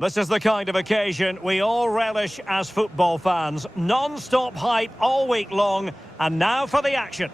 This is the kind of occasion we all relish as football fans. Non-stop hype all week long, and now for the action.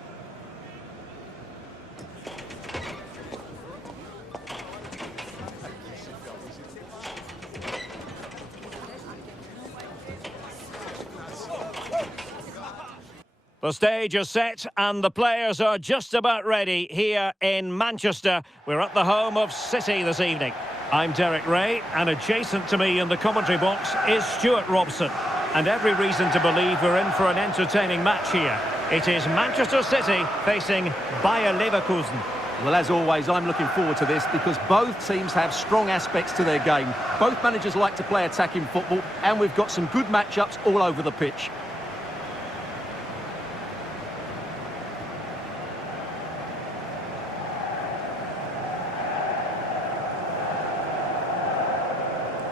The stage is set and the players are just about ready here in Manchester. We're at the home of City this evening. I'm Derek Ray, and adjacent to me in the commentary box is Stuart Robson. And every reason to believe we're in for an entertaining match here. It is Manchester City facing Bayer Leverkusen. Well, as always, I'm looking forward to this because both teams have strong aspects to their game. Both managers like to play attacking football, and we've got some good matchups all over the pitch.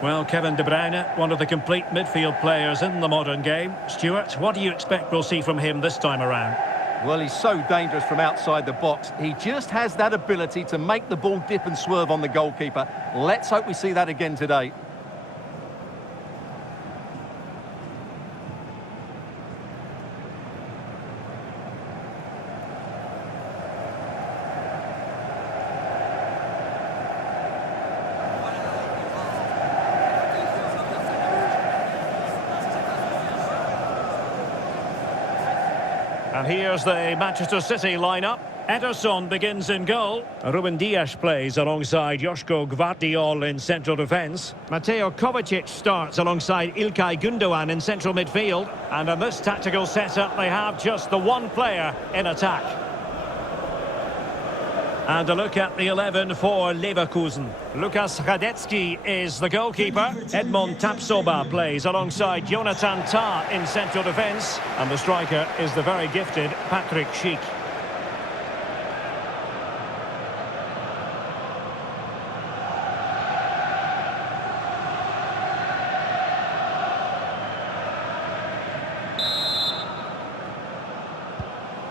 Well, Kevin De Bruyne, one of the complete midfield players in the modern game. Stuart, what do you expect we'll see from him this time around? Well, he's so dangerous from outside the box. He just has that ability to make the ball dip and swerve on the goalkeeper. Let's hope we see that again today. And here's the Manchester City lineup. Ederson begins in goal. Ruben Dias plays alongside Joško Gvardiol in central defence. Mateo Kovacic starts alongside Ilkay Gundogan in central midfield. And in this tactical setup, they have just the one player in attack. And a look at the 11 for Leverkusen. Lukas Hradecky is the goalkeeper. Edmond Tapsoba plays alongside Jonathan Tah in central defence. And the striker is the very gifted Patrick Schick.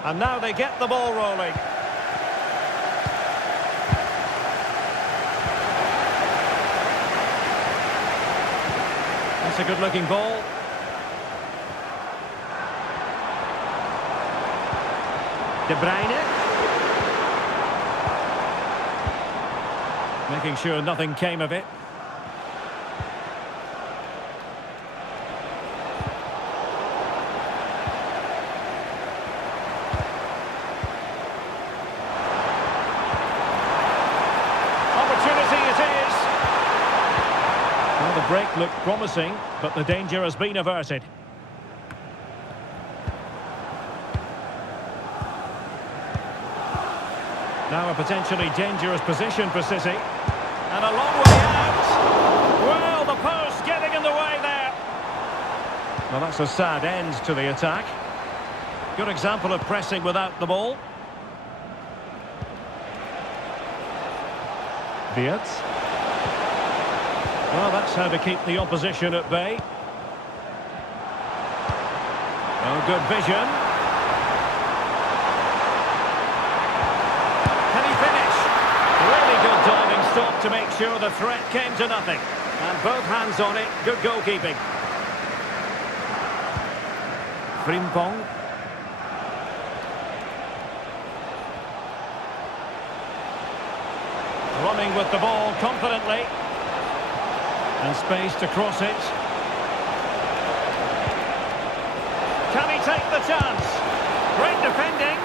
And now they get the ball rolling. It's a good-looking ball. De Bruyne. Making sure nothing came of it. Opportunity it is. Well, the break looked promising, but the danger has been averted. Now a potentially dangerous position for City. And a long way out. Well, the post getting in the way there. Well, that's a sad end to the attack. Good example of pressing without the ball. Wirtz. Well, that's how to keep the opposition at bay. Oh, good vision. Can he finish? Really good diving stop to make sure the threat came to nothing. And both hands on it, good goalkeeping. Frimpong. Running with the ball confidently. And space to cross it. Can he take the chance? Great defending.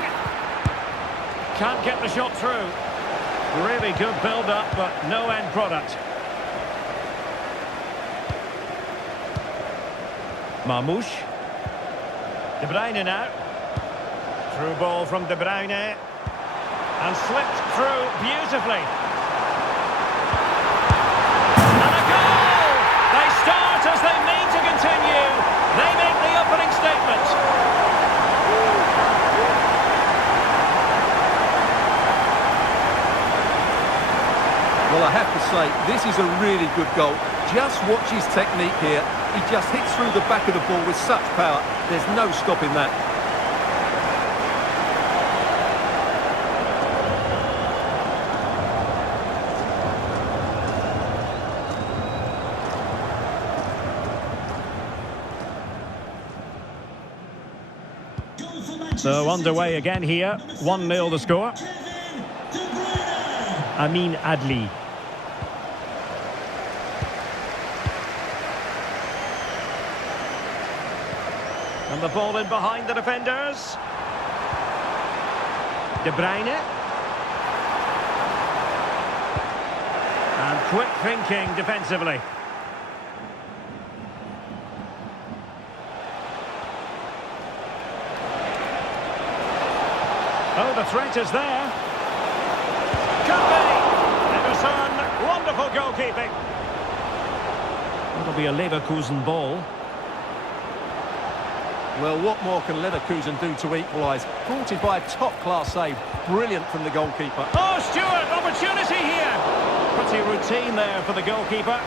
Can't get the shot through. Really good build-up, but no end product. Marmoush. De Bruyne now. Through ball from De Bruyne. And slipped through beautifully. As they mean to continue, they make the opening statement. Well, I have to say, this is a really good goal. Just watch his technique here. He just hits through the back of the ball with such power. There's no stopping that. So underway again here. 1-0 the score. Amin Adli. And the ball in behind the defenders. De Bruyne. And quick thinking defensively. Oh, the threat is there. Could be. Ederson, wonderful goalkeeping. It'll be a Leverkusen ball. Well, what more can Leverkusen do to equalise? Thwarted by a top-class save. Brilliant from the goalkeeper. Oh, Stewart, opportunity here. Pretty routine there for the goalkeeper.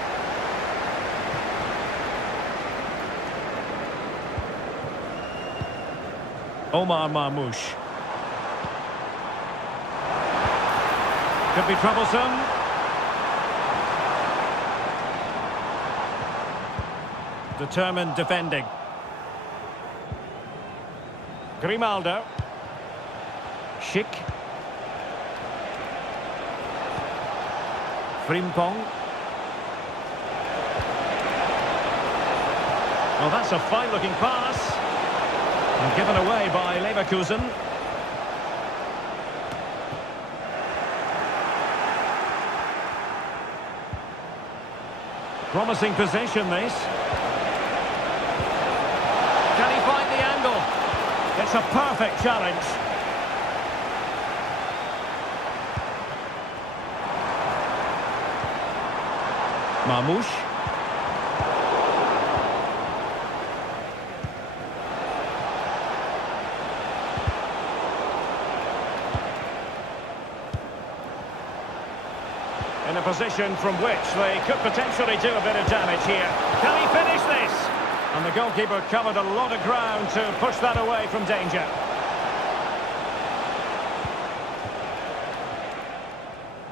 Omar Marmoush. Could be troublesome. Determined defending. Grimaldo. Schick. Frimpong. Well, that's a fine-looking pass. And given away by Leverkusen. Promising possession, this. Can he find the angle? It's a perfect challenge. Marmoush. In a position from which they could potentially do a bit of damage here. Can he finish this? And the goalkeeper covered a lot of ground to push that away from danger.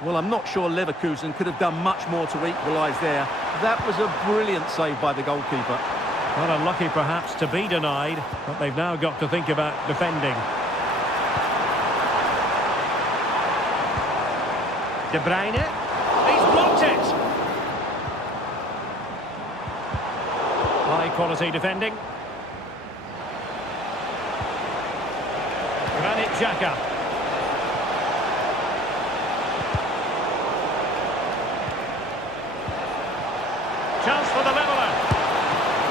Well, I'm not sure Leverkusen could have done much more to equalise there. That was a brilliant save by the goalkeeper. Well, unlucky perhaps to be denied, but they've now got to think about defending. De Bruyne. He's blocked it! High-quality defending. Xhaka. Chance for the leveller.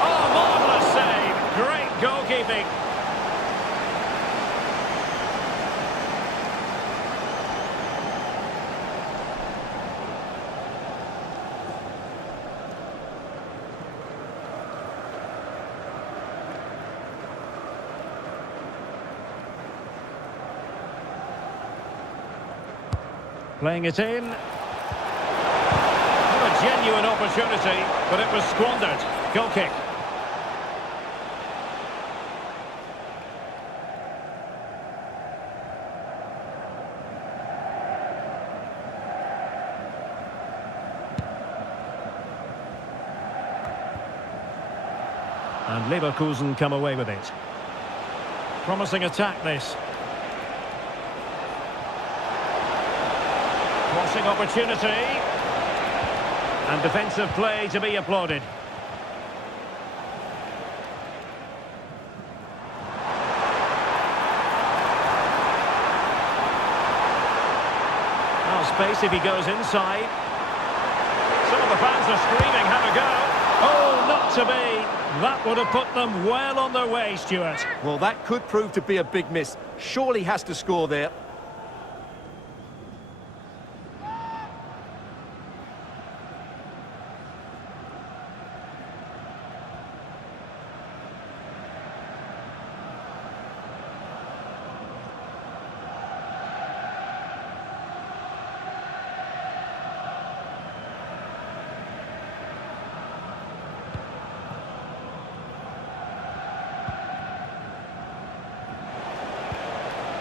Oh, marvellous save. Great goalkeeping. Playing it in. What a genuine opportunity, but it was squandered. Goal kick. And Leverkusen come away with it. Promising attack, this. Crossing opportunity. And defensive play to be applauded. Now space if he goes inside. Some of the fans are screaming, have a go. Oh, not to be. That would have put them well on their way, Stuart. Well, that could prove to be a big miss. Surely has to score there.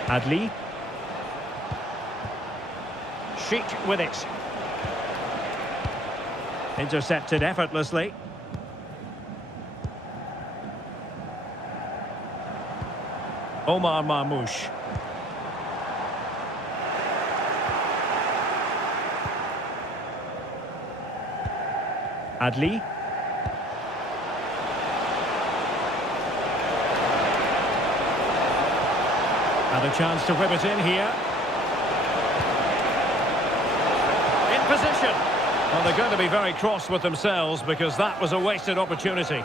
Adli. Schick with it. Intercepted effortlessly. Omar Marmoush. Adli. And a chance to whip it in here. In position. Well, they're going to be very cross with themselves because that was a wasted opportunity.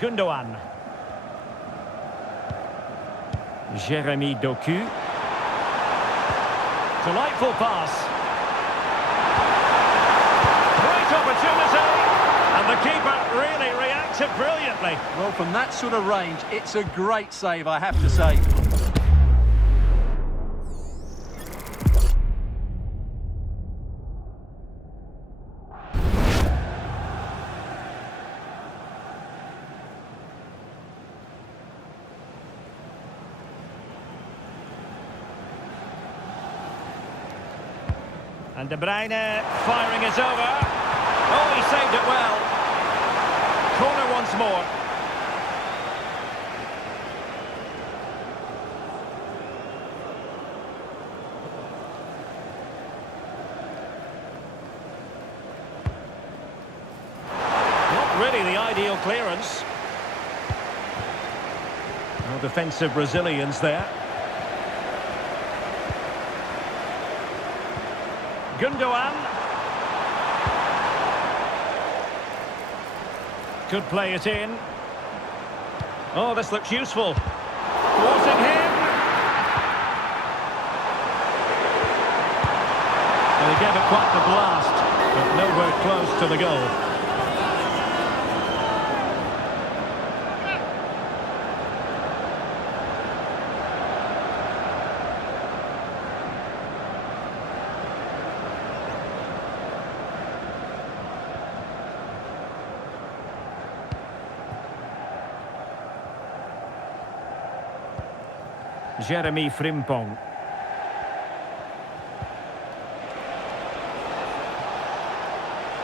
Gundogan. Jeremy Doku. Delightful pass. Great opportunity. And the keeper really reacted brilliantly. Well, from that sort of range, it's a great save, I have to say. And De Bruyne firing it over. Oh, he saved it well. Corner once more. Not really the ideal clearance. No defensive Brazilians there. Gundogan. Could play it in. Oh, this looks useful. Thwarting him. And he gave it quite the blast, but nowhere close to the goal. Jeremy Frimpong.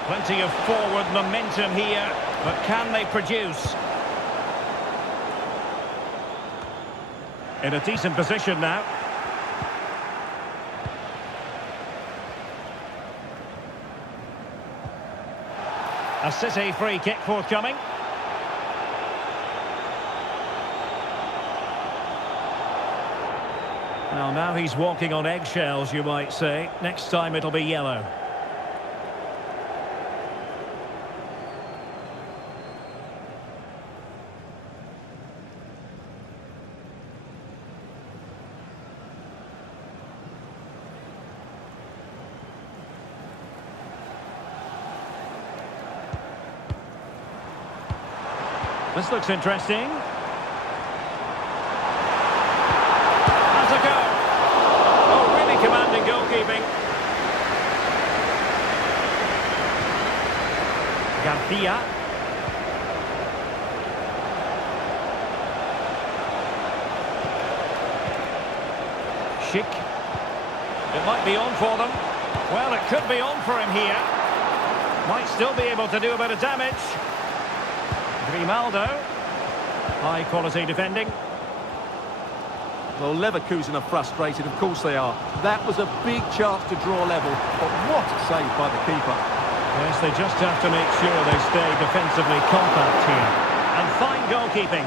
Plenty of forward momentum here, but can they produce? In a decent position now. A City free kick forthcoming. Well, now he's walking on eggshells, you might say. Next time it'll be yellow. This looks interesting. Commanding goalkeeping. Garcia. Schick. It might be on for them. Well, it could be on for him here. Might still be able to do a bit of damage. Grimaldo. High quality defending. Well, Leverkusen are frustrated, of course they are. That was a big chance to draw level, but what a save by the keeper. Yes, they just have to make sure they stay defensively compact here. And fine goalkeeping.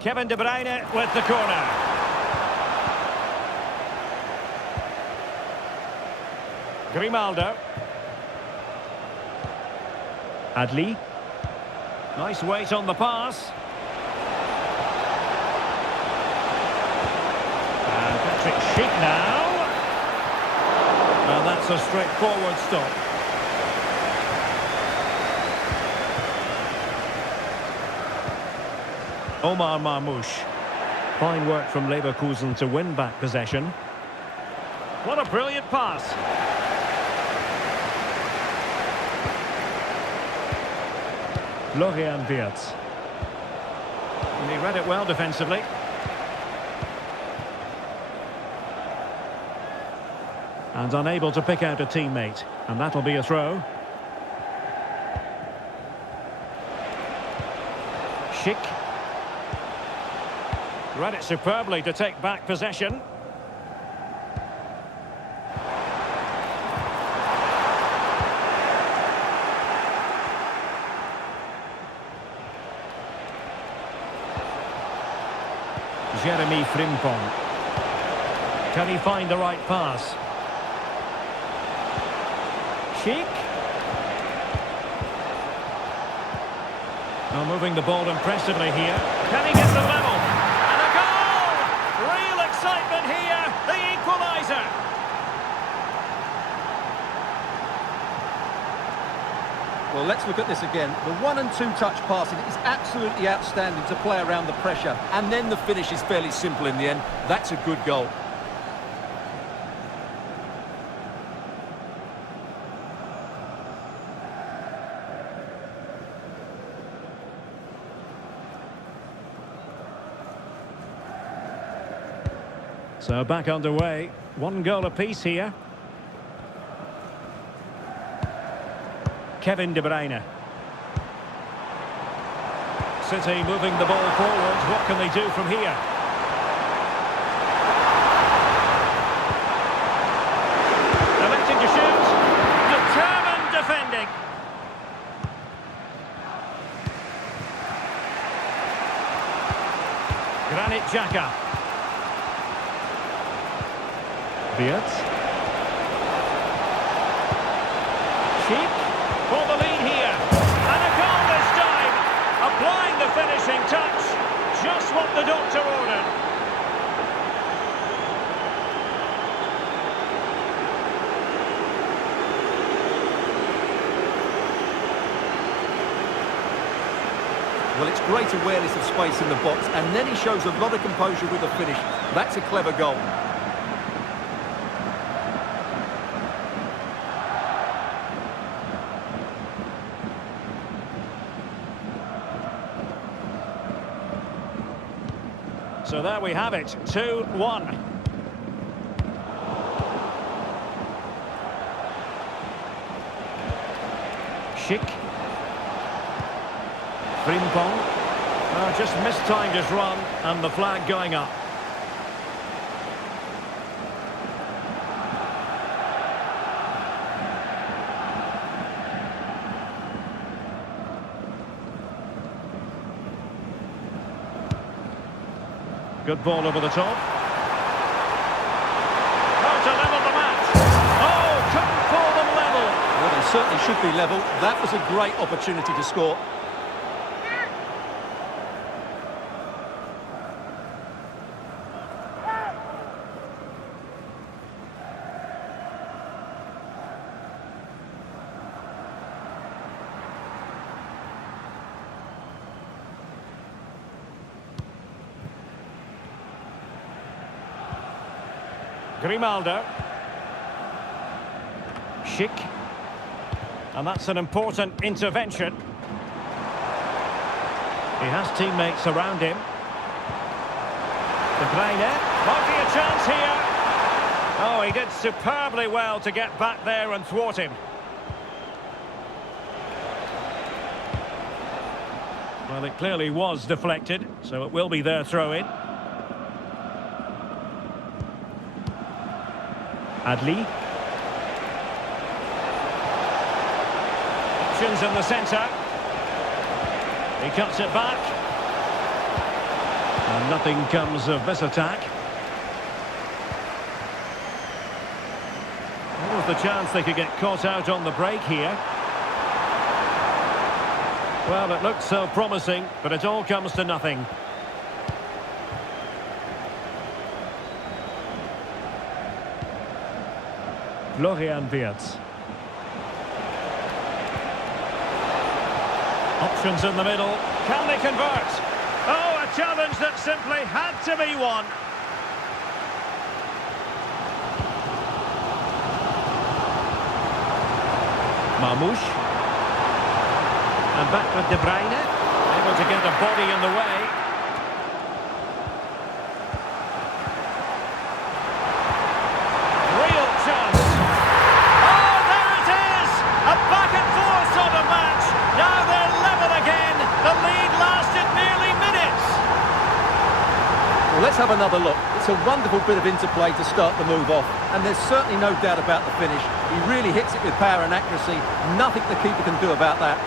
Kevin De Bruyne with the corner. Grimaldo. Adli. Nice weight on the pass. And Patrick Schick now. Well, that a straightforward stop. Omar Marmoush. Fine work from Leverkusen to win back possession. What a brilliant pass. Florian Wirtz. And he read it well defensively. And unable to pick out a teammate. And that'll be a throw. Schick. Read it superbly to take back possession. Jeremy Frimpong. Can he find the right pass? Schick. Now moving the ball impressively here. Can he get the level? And a goal! Real excitement here. The equaliser. Well, let's look at this again. The 1- and 2-touch passing is absolutely outstanding to play around the pressure. And then the finish is fairly simple in the end. That's a good goal. So back underway. 1 goal apiece here. Kevin De Bruyne. City moving the ball forward. What can they do from here? Electing to shoot. Determined defending. Granit Xhaka. Wirtz. Schick for the lead here. And a goal this time. Applying the finishing touch. Just what the doctor ordered. Well, it's great awareness of space in the box, and then he shows a lot of composure with the finish. That's a clever goal. So there we have it, 2-1. Schick. Frimpong. Just mistimed his run, and the flag going up. Good ball over the top. Oh, to level the match. Oh, couldn't pull them level. Well, they certainly should be level. That was a great opportunity to score. Grimaldo. Schick. And that's an important intervention. He has teammates around him. De Bruyne. Might be a chance here. Oh, he did superbly well to get back there and thwart him. Well, it clearly was deflected, so it will be their throw-in. Adli. Options in the centre. He cuts it back. And nothing comes of this attack. What was the chance they could get caught out on the break here? Well, it looked so promising, but it all comes to nothing. Florian Wirtz. Options in the middle. Can they convert? Oh, a challenge that simply had to be won. Marmoush. And back with De Bruyne. Able to get a body in the way. Real chance. Oh, there it is! A back and forth sort of match. Now they're level again. The lead lasted nearly minutes. Well, let's have another look. It's a wonderful bit of interplay to start the move off, and there's certainly no doubt about the finish. He really hits it with power and accuracy. Nothing the keeper can do about that.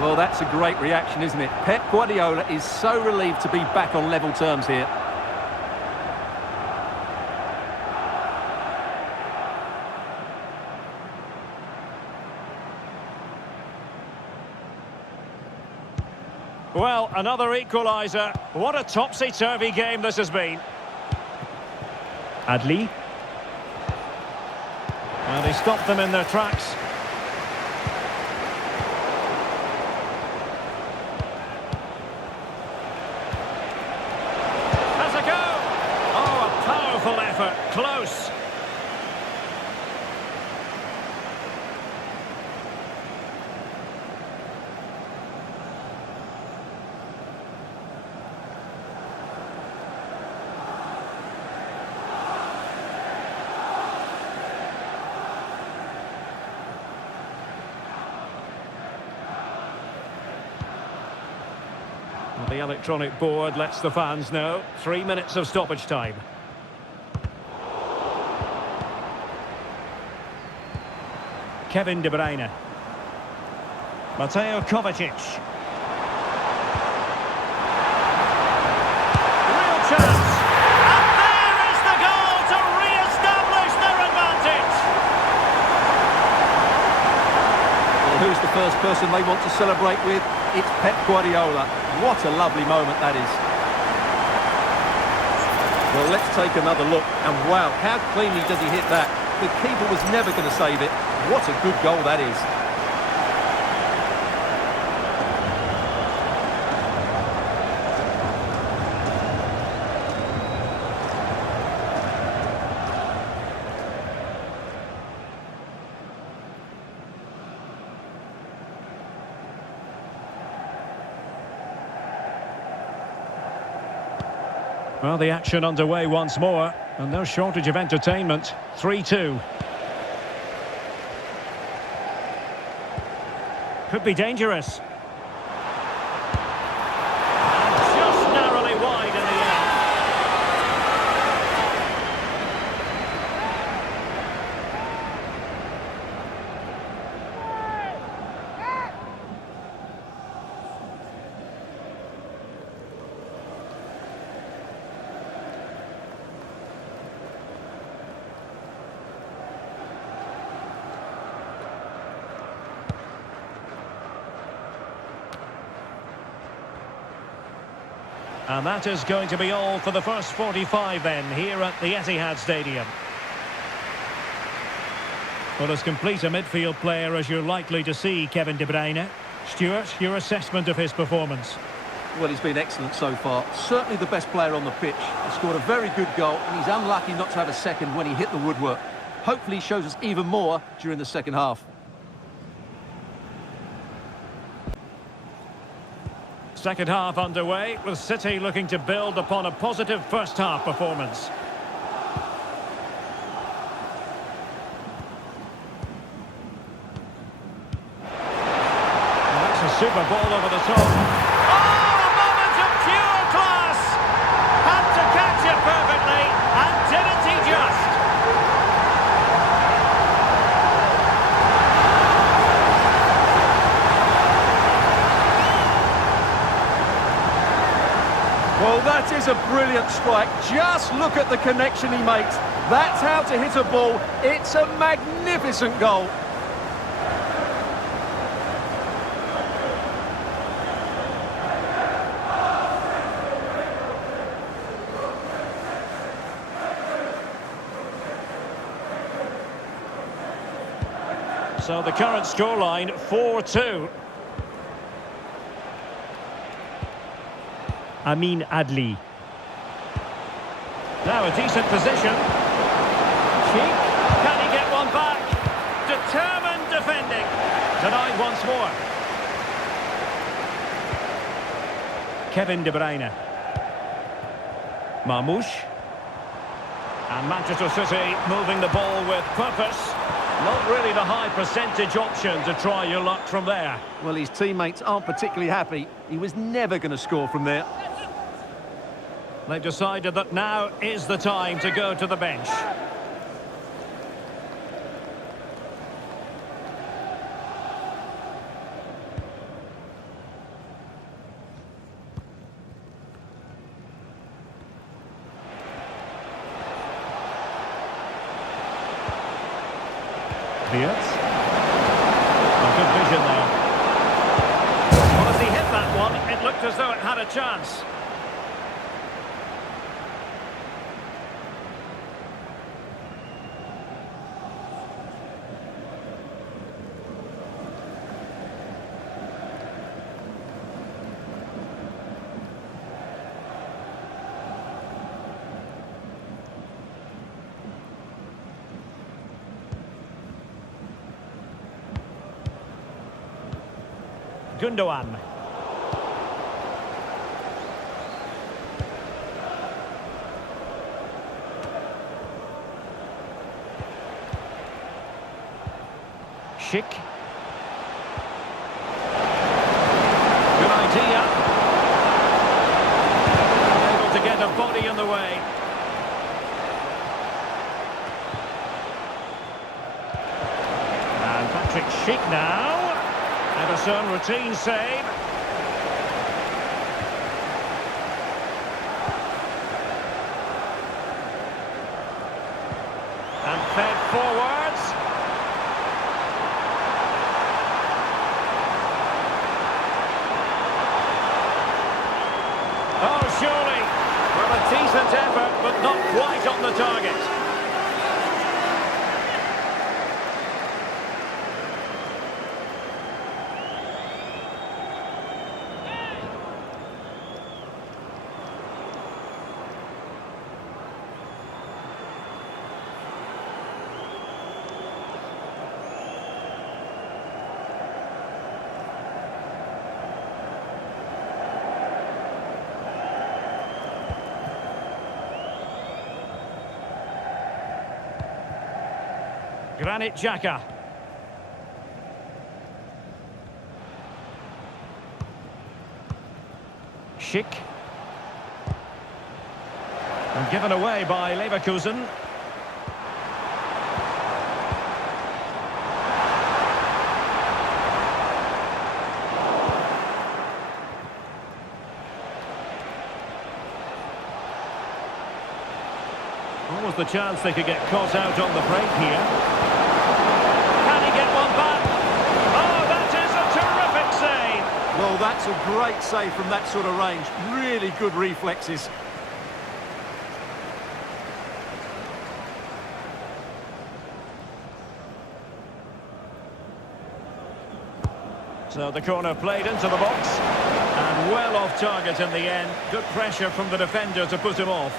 Well, that's a great reaction, isn't it? Pep Guardiola is so relieved to be back on level terms here. Well, another equaliser. What a topsy-turvy game this has been. Adli. And he stopped them in their tracks. Has a go. Oh, a powerful effort. Close. The electronic board lets the fans know. 3 minutes of stoppage time. Kevin De Bruyne. Mateo Kovacic. Real chance. And there is the goal to re-establish their advantage. Well, who's the first person they want to celebrate with? It's Pep Guardiola. What a lovely moment that is. Well, let's take another look. And wow, how cleanly does he hit that? The keeper was never going to save it. What a good goal that is. Well, the action underway once more, and no shortage of entertainment. 3-2. Could be dangerous. And just narrowly wide in the end. And that is going to be all for the first 45 then, here at the Etihad Stadium. Well, as complete a midfield player as you're likely to see, Kevin De Bruyne. Stuart, your assessment of his performance? Well, he's been excellent so far. Certainly the best player on the pitch. He scored a very good goal, and he's unlucky not to have a second when he hit the woodwork. Hopefully he shows us even more during the second half. Second half underway, with City looking to build upon a positive first half performance. Well, that's a super ball over the top. Oh, a moment of pure class! Had to catch it perfectly, and didn't he just? Well, that is a brilliant strike. Just look at the connection he makes. That's how to hit a ball. It's a magnificent goal. So the current scoreline, 4-2. Amin Adli. Now a decent position. Schick, can he get one back? Determined defending. Denied once more. Kevin De Bruyne. Marmoush. And Manchester City moving the ball with purpose. Not really the high percentage option to try your luck from there. Well, his teammates aren't particularly happy. He was never going to score from there. They've decided that now is the time to go to the bench. Wirtz. Oh, good vision there. Well, as he hit that one, it looked as though it had a chance. Gundogan. Schick. Good idea. Able to get a body in the way. And Patrick Schick now. Ederson, routine save. And fed forwards. Oh, surely. Well, a decent effort, but not quite on the target. Granit Xhaka. Schick. And given away by Leverkusen. Almost the chance they could get caught out on the break here. Can he get one back? Oh, that is a terrific save! Well, that's a great save from that sort of range. Really good reflexes. So the corner played into the box. And well off target in the end. Good pressure from the defender to put him off.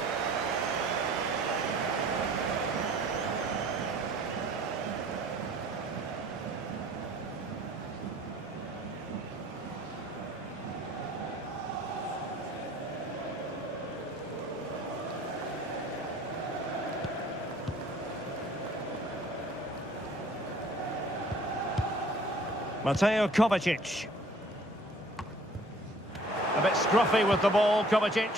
Mateo Kovacic. A bit scruffy with the ball, Kovacic.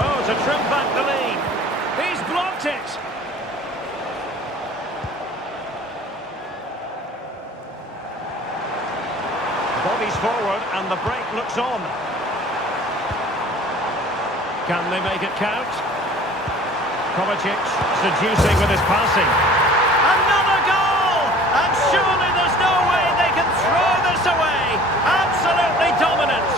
Oh, to trim back the lead. He's blocked it. Bodies forward and the break looks on. Can they make it count? Kovacic seducing with his passing. Another goal! And surely there's no way they can throw this away. Absolutely dominant.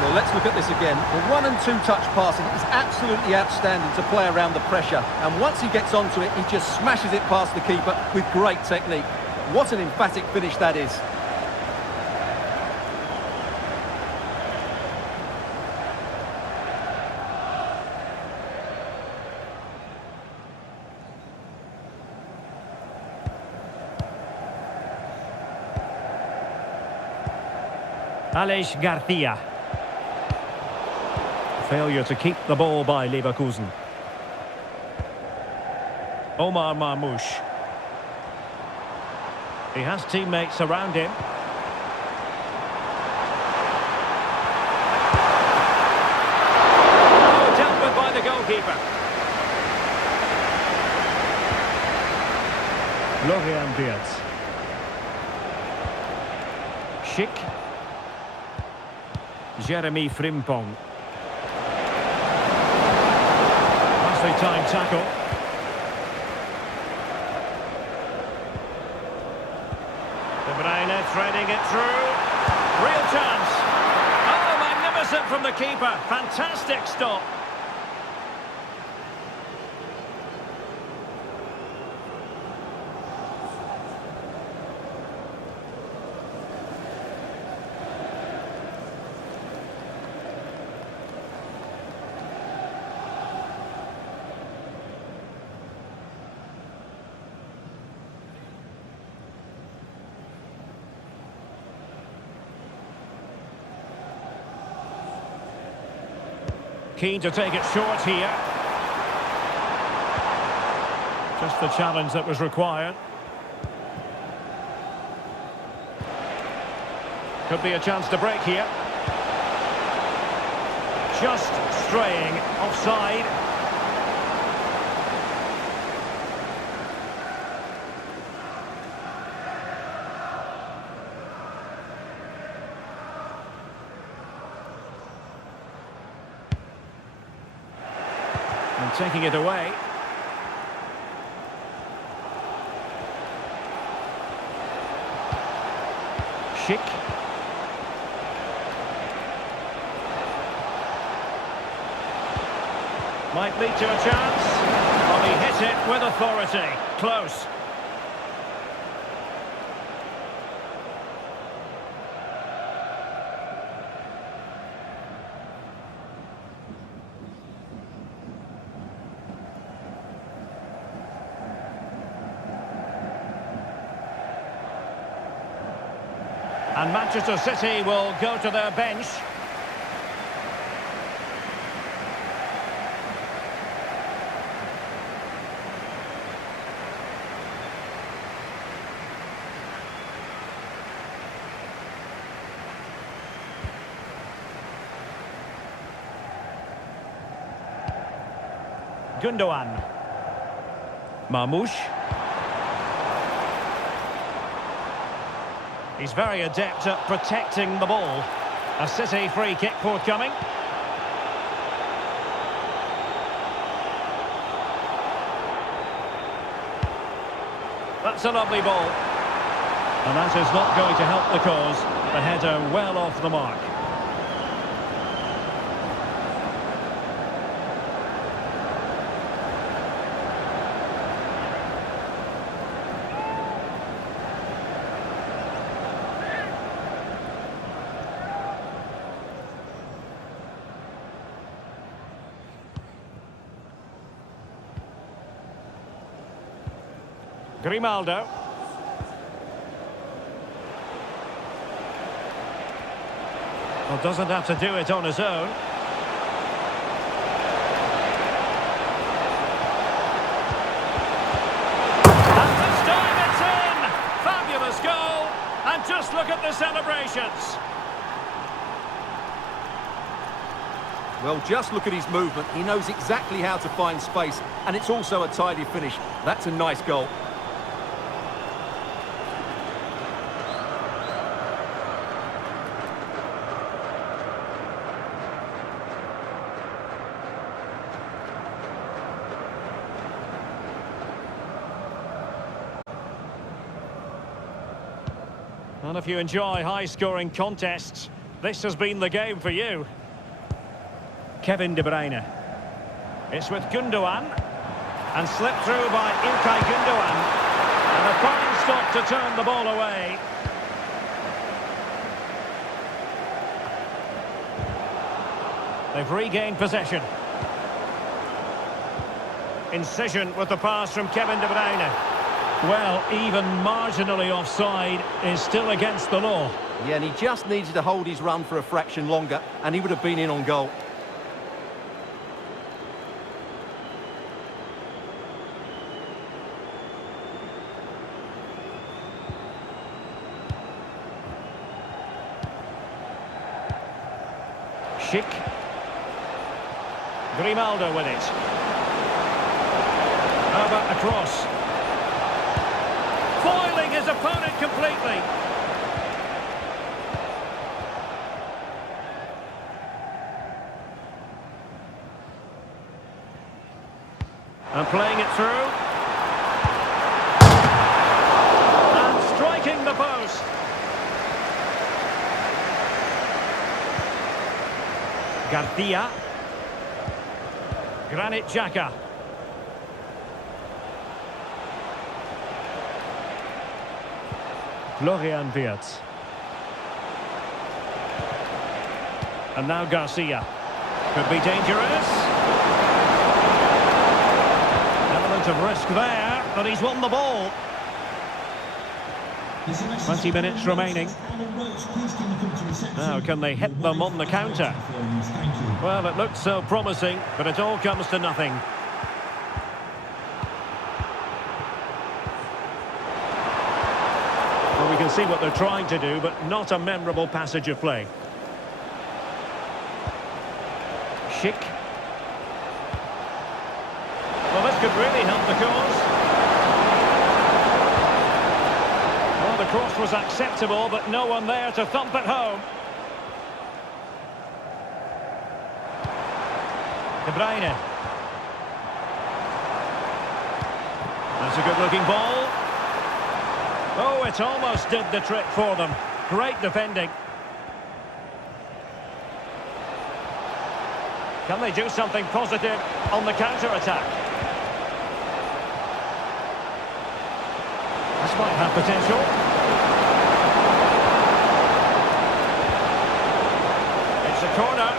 Well, let's look at this again. again. The 1- and 2-touch passing is absolutely outstanding to play around the pressure. And once he gets onto it, he just smashes it past the keeper with great technique. What an emphatic finish that is. Aleix Garcia. Failure to keep the ball by Leverkusen. Omar Marmoush. He has teammates around him. Oh, dealt with by the goalkeeper. Florian Wirtz. Schick. Jeremy Frimpong. Nicely timed tackle. Bruyne threading it through. Real chance. Oh, magnificent from the keeper. Fantastic stop. Keen to take it short here. Just the challenge that was required. Could be a chance to break here. Just straying offside. And taking it away. Schick. Might lead to a chance. Oh, he hit it with authority. Close. And Manchester City will go to their bench. Gundogan. Marmoush. He's very adept at protecting the ball. A City free kick forthcoming. That's a lovely ball. And that is not going to help the cause. The header well off the mark. Grimaldo. Well, doesn't have to do it on his own. And this time it's in! Fabulous goal! And just look at the celebrations. Well, just look at his movement. He knows exactly how to find space, and it's also a tidy finish. That's a nice goal. And if you enjoy high-scoring contests, this has been the game for you. Kevin De Bruyne. It's with Gundogan. And slipped through by Ilkay Gundogan. And a fine stop to turn the ball away. They've regained possession. Incision with the pass from Kevin De Bruyne. Well, even marginally offside is still against the law. Yeah, and he just needed to hold his run for a fraction longer, and he would have been in on goal. Schick. Grimaldo with it. How about the cross? Foiling his opponent completely. And playing it through. And striking the post. Garcia. Granit Xhaka. Florian Wirtz. And now Garcia. Could be dangerous. Element of risk there, but he's won the ball. 20 minutes remaining. Now, can they hit them on the counter? Well, it looks so promising, but it all comes to nothing. Well, we can see what they're trying to do, but not a memorable passage of play. Schick. Well, this could really help the cause. Well, the cross was acceptable, but no one there to thump it home. De Bruyne. That's a good-looking ball. Oh, it almost did the trick for them. Great defending. Can they do something positive on the counter-attack? This might have potential. It's a corner.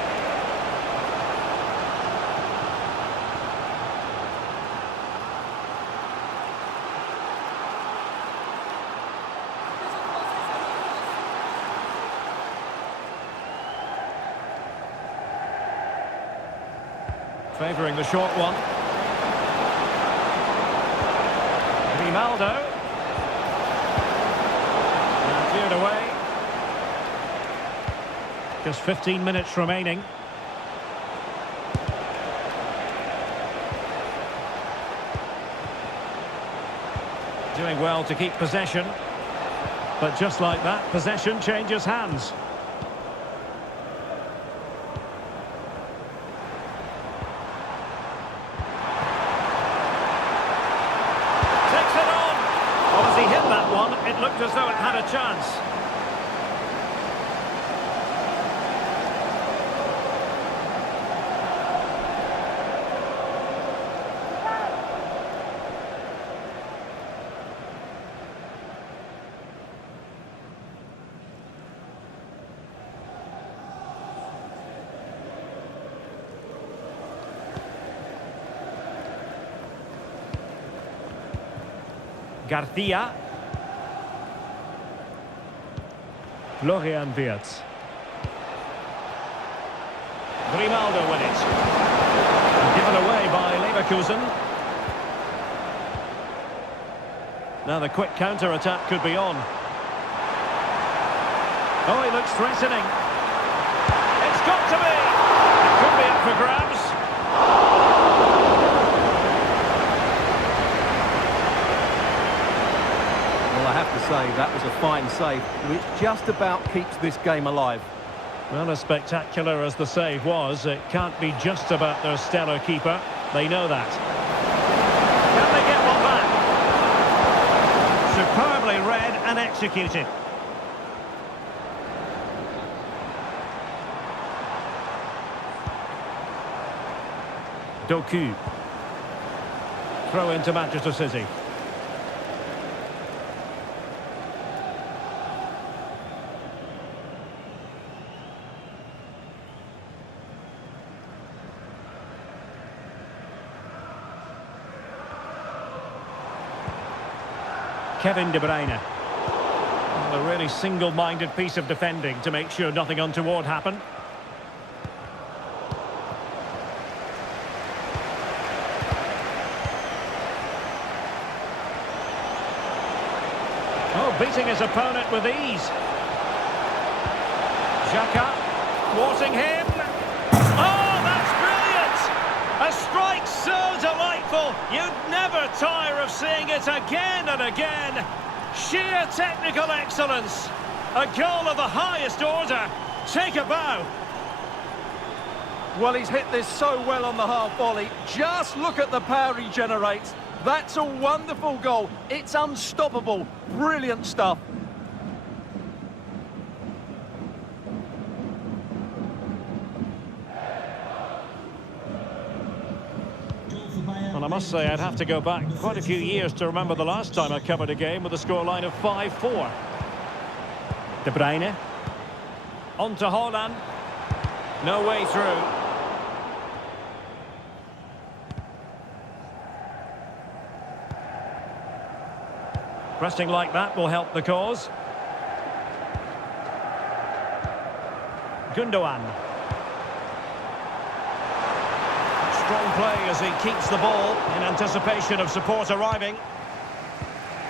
Favouring the short one. Grimaldo. And cleared away. Just 15 minutes remaining. Doing well to keep possession. But just like that, possession changes hands. It looked as though it had a chance. Garcia. Florian Wirtz. Grimaldo with it. Given away by Leverkusen. Now the quick counter-attack could be on. Oh, he looks threatening. It's got to be! It could be up for grabs. Well, I have to say, that was a fine save, which just about keeps this game alive. Well, as spectacular as the save was, it can't be just about their stellar keeper. They know that. Can they get one back? Superbly read and executed. Doku. Throw into Manchester City. Kevin De Bruyne. A really single-minded piece of defending to make sure nothing untoward happened. Oh, beating his opponent with ease. Xhaka, thwarting him. Oh, that's brilliant! A strike so delightful, you'd never tire of seeing it again and again. Sheer technical excellence. A goal of the highest order. Take a bow. Well, he's hit this so well on the half volley. Just look at the power he generates. That's a wonderful goal. It's unstoppable. Brilliant stuff. Well, I must say I'd have to go back quite a few years to remember the last time I covered a game with a scoreline of 5-4. De Bruyne. On to Haaland. No way through. Pressing like that will help the cause. Gundogan. Strong play as he keeps the ball in anticipation of support arriving.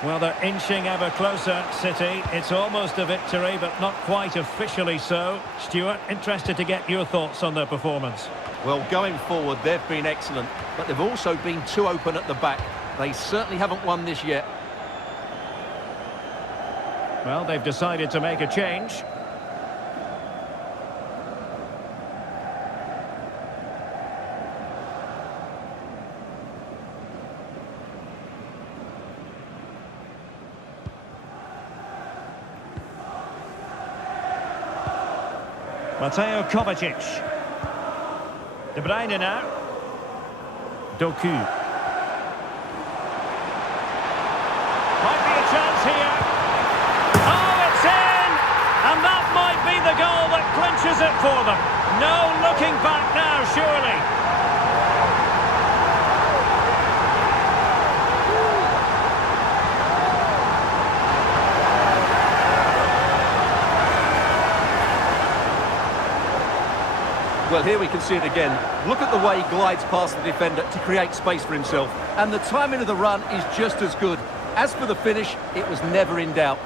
Well, they're inching ever closer, City. It's almost a victory, but not quite officially so. Stuart, interested to get your thoughts on their performance. Well, going forward, they've been excellent, but they've also been too open at the back. They certainly haven't won this yet. Well, they've decided to make a change. Mateo Kovacic. De Bruyne now. Doku. Might be a chance here. Oh, it's in! And that might be the goal that clinches it for them. No looking back now, surely. Well, here we can see it again. Look at the way he glides past the defender to create space for himself. And the timing of the run is just as good. As for the finish, it was never in doubt.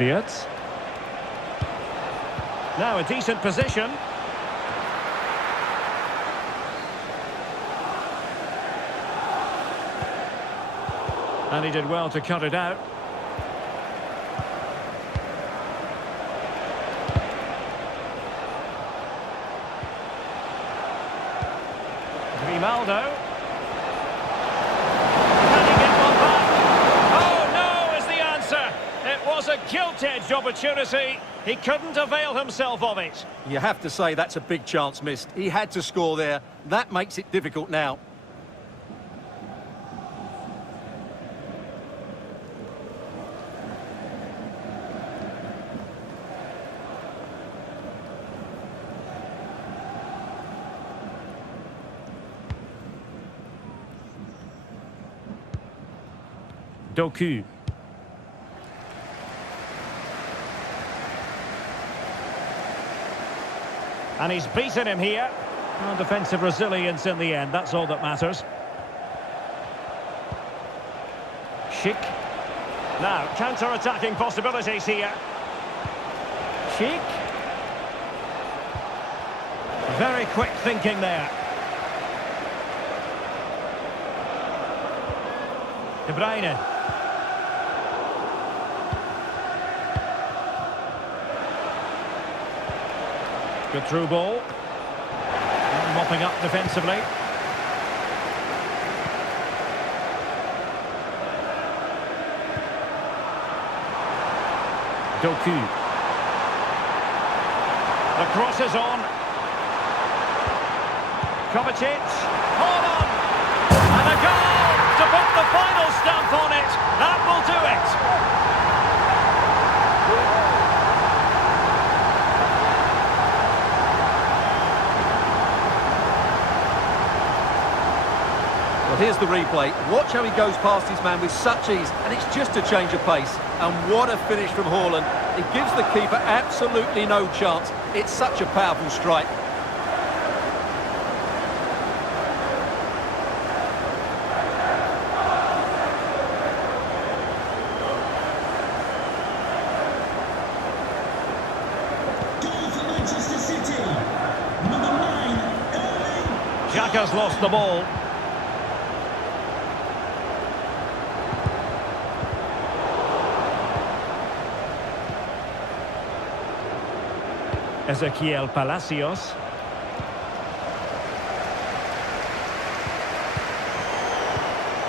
Wirtz. Now a decent position. And he did well to cut it out. Grimaldo. A gilt-edged opportunity. He couldn't avail himself of it. You have to say that's a big chance missed. He had to score there. That makes it difficult now. Doku. And he's beaten him here. Well, defensive resilience in the end, that's all that matters. Schick. Now, counter-attacking possibilities here. Schick. Very quick thinking there. De Bruyne. Good through ball. Mopping up defensively. Doku. The cross is on. Kovacic. Haaland. And a goal to put the final stamp on it. That will do it. Well, here's the replay. Watch how he goes past his man with such ease, and it's just a change of pace. And what a finish from Haaland. It gives the keeper absolutely no chance. It's such a powerful strike. Goal for Manchester City. Number 9, Xhaka's lost the ball. Ezequiel Palacios.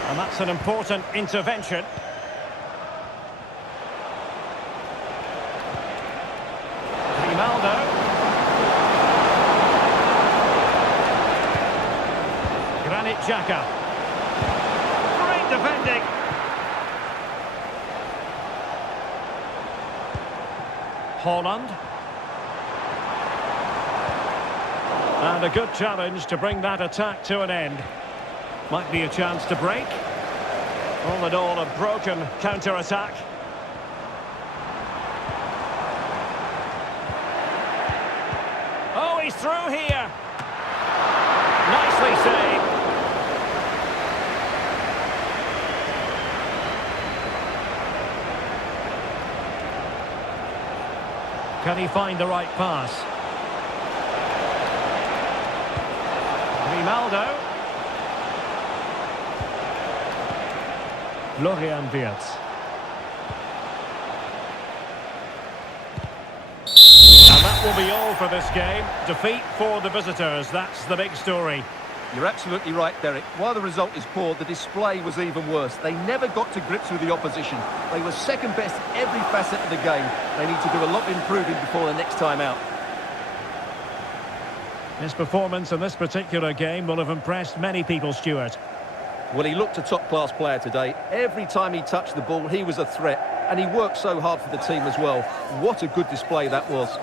And that's an important intervention. Grimaldo. Granit Xhaka. Great defending. Haaland. And a good challenge to bring that attack to an end. Might be a chance to break. All in all, a broken counter-attack. Oh, he's through here. Nicely saved. Can he find the right pass? Grimaldo. Florian Wirtz. And that will be all for this game. Defeat for the visitors, that's the big story. You're absolutely right, Derek. While the result is poor, the display was even worse. They never got to grips with the opposition. They were second best every facet of the game. They need to do a lot of improving before the next time out. His performance in this particular game will have impressed many people, Stuart. Well, he looked a top-class player today. Every time he touched the ball, he was a threat. And he worked so hard for the team as well. What a good display that was.